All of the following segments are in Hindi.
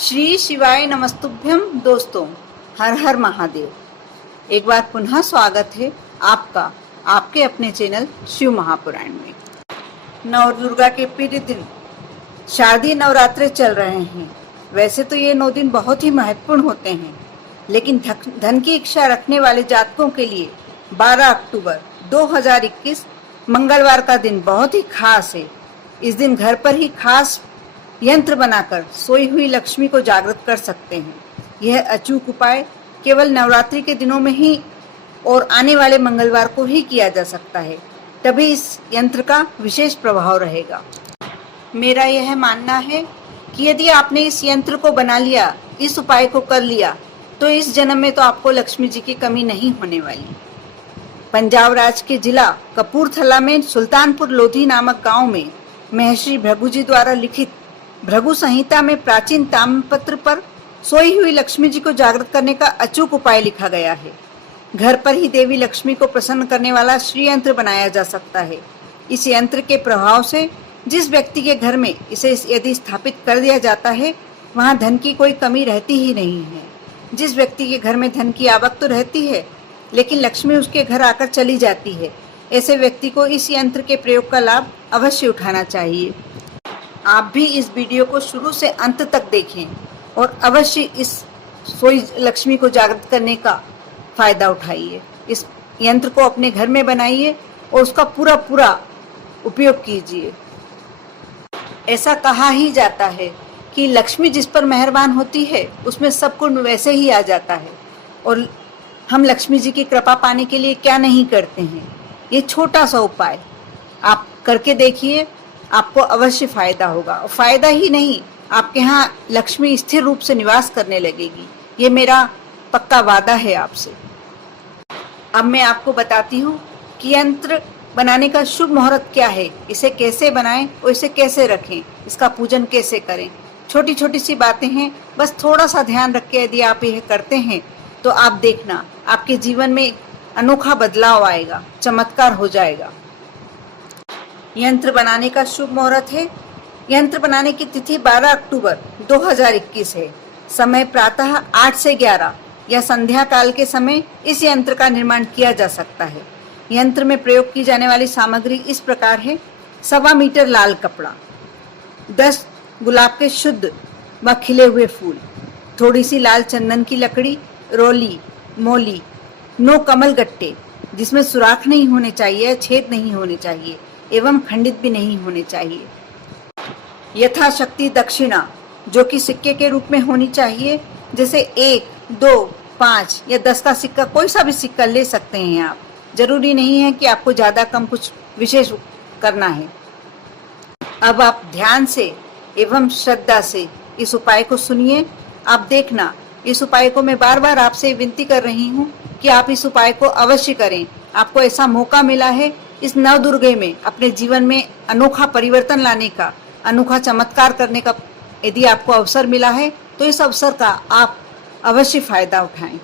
श्री शिवाय नमस्तुभ्यम। दोस्तों, हर हर महादेव। एक बार पुनः स्वागत है आपका आपके अपने चैनल शिव महापुराण में। नवदुर्गा के प्रिय दिन शारदीय नवरात्रे चल रहे हैं। वैसे तो ये 9 दिन बहुत ही महत्वपूर्ण होते हैं, लेकिन धन की इच्छा रखने वाले जातकों के लिए 12 अक्टूबर 2021 मंगलवार का दिन बहुत ही खास है। इस दिन घर पर ही खास यंत्र बनाकर सोई हुई लक्ष्मी को जागृत कर सकते हैं। यह अचूक उपाय केवल नवरात्रि के दिनों में ही और आने वाले मंगलवार को ही किया जा सकता है, तभी इस यंत्र का विशेष प्रभाव रहेगा। मेरा यह मानना है कि यदि आपने इस यंत्र को बना लिया, इस उपाय को कर लिया, तो इस जन्म में तो आपको लक्ष्मी जी की कमी नहीं होने वाली। पंजाब राज्य के जिला कपूरथला में सुल्तानपुर लोधी नामक गांव में महर्षि भृगु जी द्वारा लिखित भृगु संहिता में प्राचीन ताम्रपत्र पर सोई हुई लक्ष्मी जी को जागृत करने का अचूक उपाय लिखा गया है। घर पर ही देवी लक्ष्मी को प्रसन्न करने वाला श्री यंत्र बनाया जा सकता है। इस यंत्र के प्रभाव से जिस व्यक्ति के घर में इसे यदि स्थापित कर दिया जाता है, वहां धन की कोई कमी रहती ही नहीं है। जिस व्यक्ति के घर में धन की आवक तो रहती है, लेकिन लक्ष्मी उसके घर आकर चली जाती है, ऐसे व्यक्ति को इस यंत्र के प्रयोग का लाभ अवश्य उठाना चाहिए। आप भी इस वीडियो को शुरू से अंत तक देखें और अवश्य इस सोई लक्ष्मी को जागृत करने का फायदा उठाइए। इस यंत्र को अपने घर में बनाइए और उसका पूरा उपयोग कीजिए। ऐसा कहा ही जाता है कि लक्ष्मी जिस पर मेहरबान होती है, उसमें सब गुण वैसे ही आ जाता है। और हम लक्ष्मी जी की कृपा पाने के लिए क्या नहीं करते हैं। ये छोटा सा उपाय आप करके देखिए, आपको अवश्य फायदा होगा। और फायदा ही नहीं, आपके यहाँ लक्ष्मी स्थिर रूप से निवास करने लगेगी। ये मेरा पक्का वादा है आपसे। अब मैं आपको बताती हूँ कि यंत्र बनाने का शुभ मुहूर्त क्या है, इसे कैसे बनाएं और इसे कैसे रखें, इसका पूजन कैसे करें। छोटी छोटी सी बातें हैं, बस थोड़ा सा ध्यान रख के यदि आप यह करते हैं तो आप देखना आपके जीवन में अनोखा बदलाव आएगा, चमत्कार हो जाएगा। यंत्र बनाने का शुभ मुहूर्त है। यंत्र बनाने की तिथि 12 अक्टूबर 2021 है। समय प्रातः 8 से 11 या संध्या काल के समय इस यंत्र का निर्माण किया जा सकता है। यंत्र में प्रयोग की जाने वाली सामग्री इस प्रकार है: 1.25 मीटर लाल कपड़ा, 10 गुलाब के शुद्ध व खिले हुए फूल, थोड़ी सी लाल चंदन की लकड़ी, रोली, मोली, 9 कमल गट्टे जिसमें सुराख नहीं होने चाहिए, छेद नहीं होने चाहिए एवं खंडित भी नहीं होने चाहिए। यथाशक्ति दक्षिणा जो कि सिक्के के रूप में होनी चाहिए, जैसे 1, 2, 5 या 10 का सिक्का, कोई सा भी सिक्का ले सकते हैं आप। जरूरी नहीं है कि आपको ज्यादा कम कुछ विशेष करना है। अब आप ध्यान से एवं श्रद्धा से इस उपाय को सुनिए। आप देखना, इस उपाय को मैं बार बार आपसे विनती कर रही हूँ कि आप इस उपाय को अवश्य करें। आपको ऐसा मौका मिला है इस नवदुर्गे में अपने जीवन में अनोखा परिवर्तन लाने का, अनोखा चमत्कार करने का यदि आपको अवसर मिला है, तो इस अवसर का आप अवश्य फायदा उठाएं।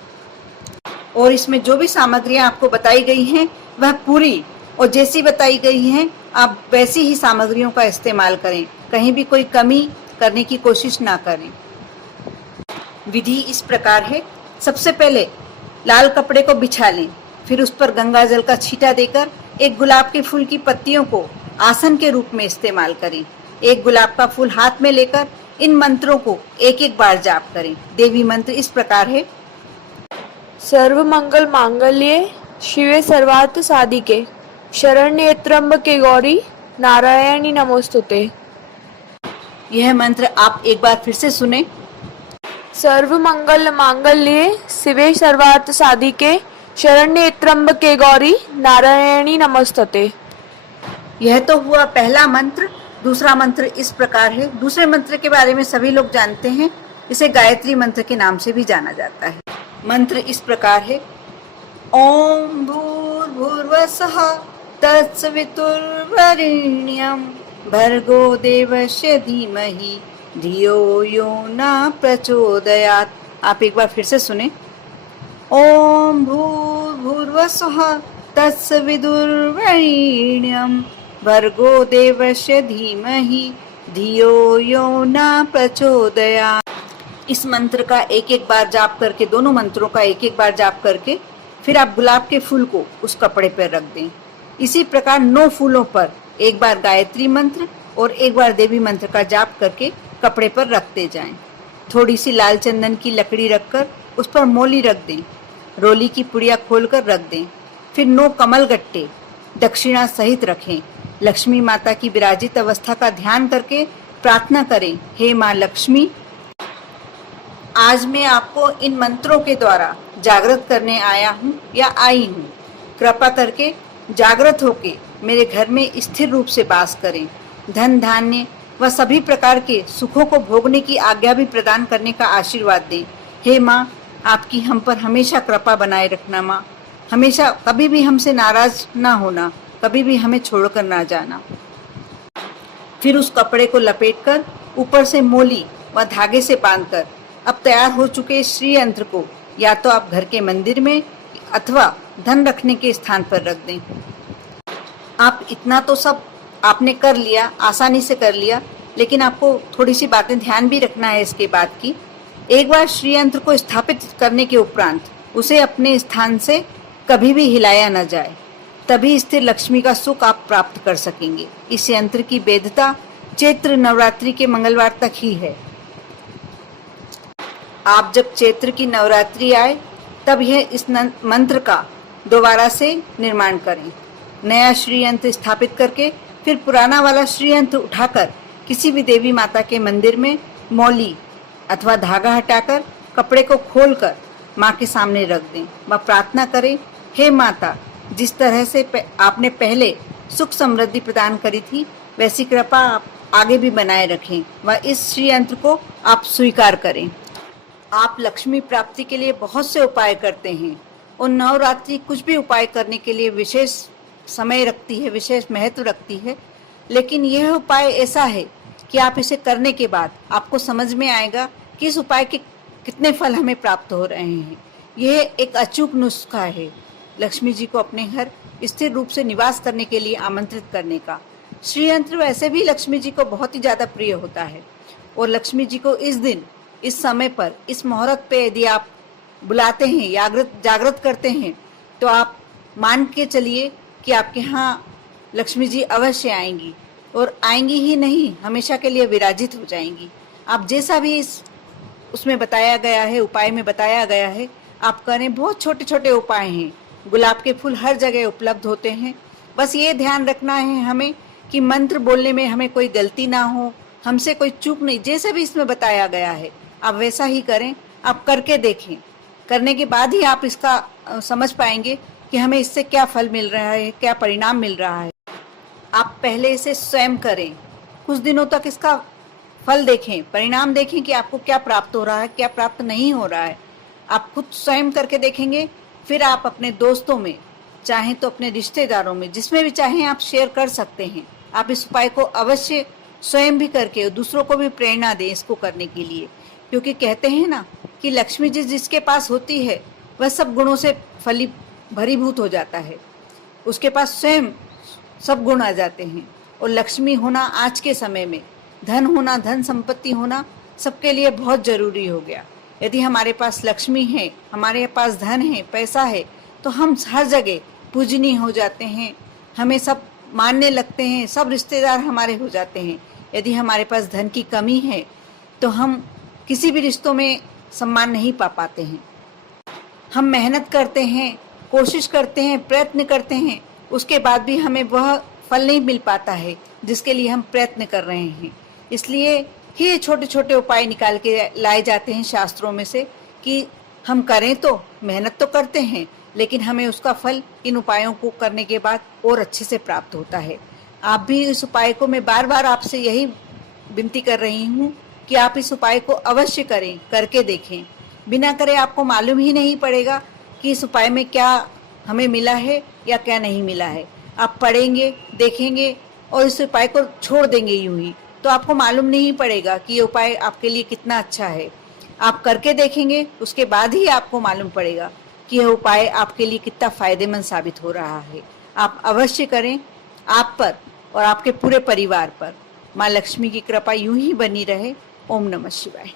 और इसमें जो भी सामग्रियां आपको बताई गई हैं, वह पूरी और जैसी बताई गई हैं आप वैसी ही सामग्रियों का इस्तेमाल करें। कहीं भी कोई कमी करने की कोशिश ना करें। विधि इस प्रकार है: सबसे पहले लाल कपड़े को बिछा लें, फिर उस पर गंगा जल का छींटा देकर एक गुलाब के फूल की पत्तियों को आसन के रूप में इस्तेमाल करें। एक गुलाब का फूल हाथ में लेकर इन मंत्रों को एक एक बार जाप करें। देवी मंत्र इस प्रकार है: सर्व मंगल मांगल्ये शिवे सर्वार्थ साधिके शरण्ये त्र्यंबके गौरी नारायणी नमोस्तुते। यह मंत्र आप एक बार फिर से सुने। सर्व मंगल मांगल्ये शिवे सर्वार्थ साधिके शरण्ये त्र्यंबके गौरी नारायणी नमोस्तुते। यह तो हुआ पहला मंत्र। दूसरा मंत्र इस प्रकार है। दूसरे मंत्र के बारे में सभी लोग जानते हैं, इसे गायत्री मंत्र के नाम से भी जाना जाता है। मंत्र इस प्रकार है: ओम भूर्भुवस्सुः तत्सवितुर्वरेण्यं भर्गो देवस्य धीमहि धियो यो न प्रचोदयात्। आप एक बार फिर से सुने। ओम भूर्भुवस्सुः तत्सवितुर्वरेण्यं भर्गो देवस्य धीमहि धियो यो न प्रचोदयात्। इस मंत्र का एक एक बार जाप करके, दोनों मंत्रों का एक एक बार जाप करके फिर आप गुलाब के फूल को उस कपड़े पर रख दें। इसी प्रकार 9 फूलों पर एक बार गायत्री मंत्र और एक बार देवी मंत्र का जाप करके कपड़े पर रखते जाएं। थोड़ी सी लाल चंदन की लकड़ी रखकर उस पर मोली रख दें। रोली की पुड़िया खोलकर रख दें। फिर 9 कमल गट्टे दक्षिणा सहित रखें। लक्ष्मी माता की विराजित अवस्था का ध्यान करके प्रार्थना करें, हे माँ लक्ष्मी, आज मैं आपको इन मंत्रों के द्वारा जागृत करने आया हूँ या आई हूँ। कृपा करके जागृत होके मेरे घर में स्थिर रूप से वास करें। धन धान्य व सभी प्रकार के सुखों को भोगने की आज्ञा भी प्रदान करने का आशीर्वाद दें। हे माँ, आपकी हम पर हमेशा कृपा बनाए रखना। माँ, हमेशा कभी भी हमसे नाराज ना होना, कभी भी हमें छोड़कर ना जाना। फिर उस कपड़े को लपेटकर ऊपर से मोली व धागे से बांधकर अब तैयार हो चुके श्री यंत्र को या तो आप घर के मंदिर में अथवा धन रखने के स्थान पर रख दें। आप इतना तो सब आपने कर लिया, आसानी से कर लिया, लेकिन आपको थोड़ी सी बातें ध्यान भी रखना है इसके बाद की। एक बार श्री यंत्र को स्थापित करने के उपरांत उसे अपने स्थान से कभी भी हिलाया न जाए, तभी स्थिर लक्ष्मी का सुख आप प्राप्त कर सकेंगे। इस यंत्र की वैधता चैत्र नवरात्रि के मंगलवार तक ही है। आप जब चैत्र की नवरात्रि आए तब यह इस मंत्र का दोबारा से निर्माण करें। नया श्री यंत्र स्थापित करके फिर पुराना वाला श्री यंत्र उठाकर किसी भी देवी माता के मंदिर में मौली अथवा धागा हटाकर कपड़े को खोलकर माँ के सामने रख दें व प्रार्थना करें, हे माता, जिस तरह से आपने पहले सुख समृद्धि प्रदान करी थी वैसी कृपा आप आगे भी बनाए रखें व इस श्री यंत्र को आप स्वीकार करें। आप लक्ष्मी प्राप्ति के लिए बहुत से उपाय करते हैं और नवरात्रि कुछ भी उपाय करने के लिए विशेष समय रखती है, विशेष महत्व रखती है, लेकिन यह उपाय ऐसा है कि आप इसे करने के बाद आपको समझ में आएगा कि इस उपाय के कितने फल हमें प्राप्त हो रहे हैं। यह एक अचूक नुस्खा है लक्ष्मी जी को अपने घर स्थिर रूप से निवास करने के लिए आमंत्रित करने का। श्री यंत्र वैसे भी लक्ष्मी जी को बहुत ही ज़्यादा प्रिय होता है और लक्ष्मी जी को इस दिन, इस समय पर, इस मुहूर्त पे यदि आप बुलाते हैं, जागृत करते हैं, तो आप मान के चलिए कि आपके यहाँ लक्ष्मी जी अवश्य आएंगी और आएंगी ही नहीं, हमेशा के लिए विराजित हो जाएंगी। आप जैसा भी उसमें बताया गया है, उपाय में बताया गया है, आप करें। बहुत छोटे छोटे उपाय हैं। गुलाब के फूल हर जगह उपलब्ध होते हैं। बस ये ध्यान रखना है हमें कि मंत्र बोलने में हमें कोई गलती ना हो, हमसे कोई चूक नहीं। जैसा भी इसमें बताया गया है आप वैसा ही करें। आप करके देखें, करने के बाद ही आप इसका समझ पाएंगे कि हमें इससे क्या फल मिल रहा है, क्या परिणाम मिल रहा है। आप पहले इसे स्वयं करें, कुछ दिनों तक इसका फल देखें, परिणाम देखें कि आपको क्या प्राप्त हो रहा है, क्या प्राप्त नहीं हो रहा है। आप खुद स्वयं करके देखेंगे, फिर आप अपने दोस्तों में, चाहें तो अपने रिश्तेदारों में, जिसमें भी चाहें आप शेयर कर सकते हैं। आप इस उपाय को अवश्य स्वयं भी करके दूसरों को भी प्रेरणा दें इसको करने के लिए, क्योंकि कहते हैं ना कि लक्ष्मी जी जिसके पास होती है वह सब गुणों से भरीभूत हो जाता है, उसके पास स्वयं सब गुण आ जाते हैं। और लक्ष्मी होना आज के समय में, धन होना, धन संपत्ति होना सबके लिए बहुत जरूरी हो गया। यदि हमारे पास लक्ष्मी है, हमारे पास धन है, पैसा है, तो हम हर जगह पूजनीय हो जाते हैं, हमें सब मानने लगते हैं, सब रिश्तेदार हमारे हो जाते हैं। यदि हमारे पास धन की कमी है तो हम किसी भी रिश्तों में सम्मान नहीं पा पाते हैं। हम मेहनत करते हैं, कोशिश करते हैं, प्रयत्न करते हैं, उसके बाद भी हमें वह फल नहीं मिल पाता है जिसके लिए हम प्रयत्न कर रहे हैं। इसलिए ही छोटे छोटे उपाय निकाल के लाए जाते हैं शास्त्रों में से कि हम करें तो, मेहनत तो करते हैं, लेकिन हमें उसका फल इन उपायों को करने के बाद और अच्छे से प्राप्त होता है। आप भी इस उपाय को, मैं बार बार आपसे यही विनती कर रही हूँ कि आप इस उपाय को अवश्य करें, करके देखें। बिना करे आपको मालूम ही नहीं पड़ेगा कि इस उपाय में क्या हमें मिला है या क्या नहीं मिला है। आप पढ़ेंगे, देखेंगे और इस उपाय को छोड़ देंगे यूं ही, तो आपको मालूम नहीं पड़ेगा कि ये उपाय आपके लिए कितना अच्छा है। आप करके देखेंगे, उसके बाद ही आपको मालूम पड़ेगा कि यह उपाय आपके लिए कितना फायदेमंद साबित हो रहा है। आप अवश्य करें। आप पर और आपके पूरे परिवार पर माँ लक्ष्मी की कृपा यूं ही बनी रहे। ओम नमः शिवाय।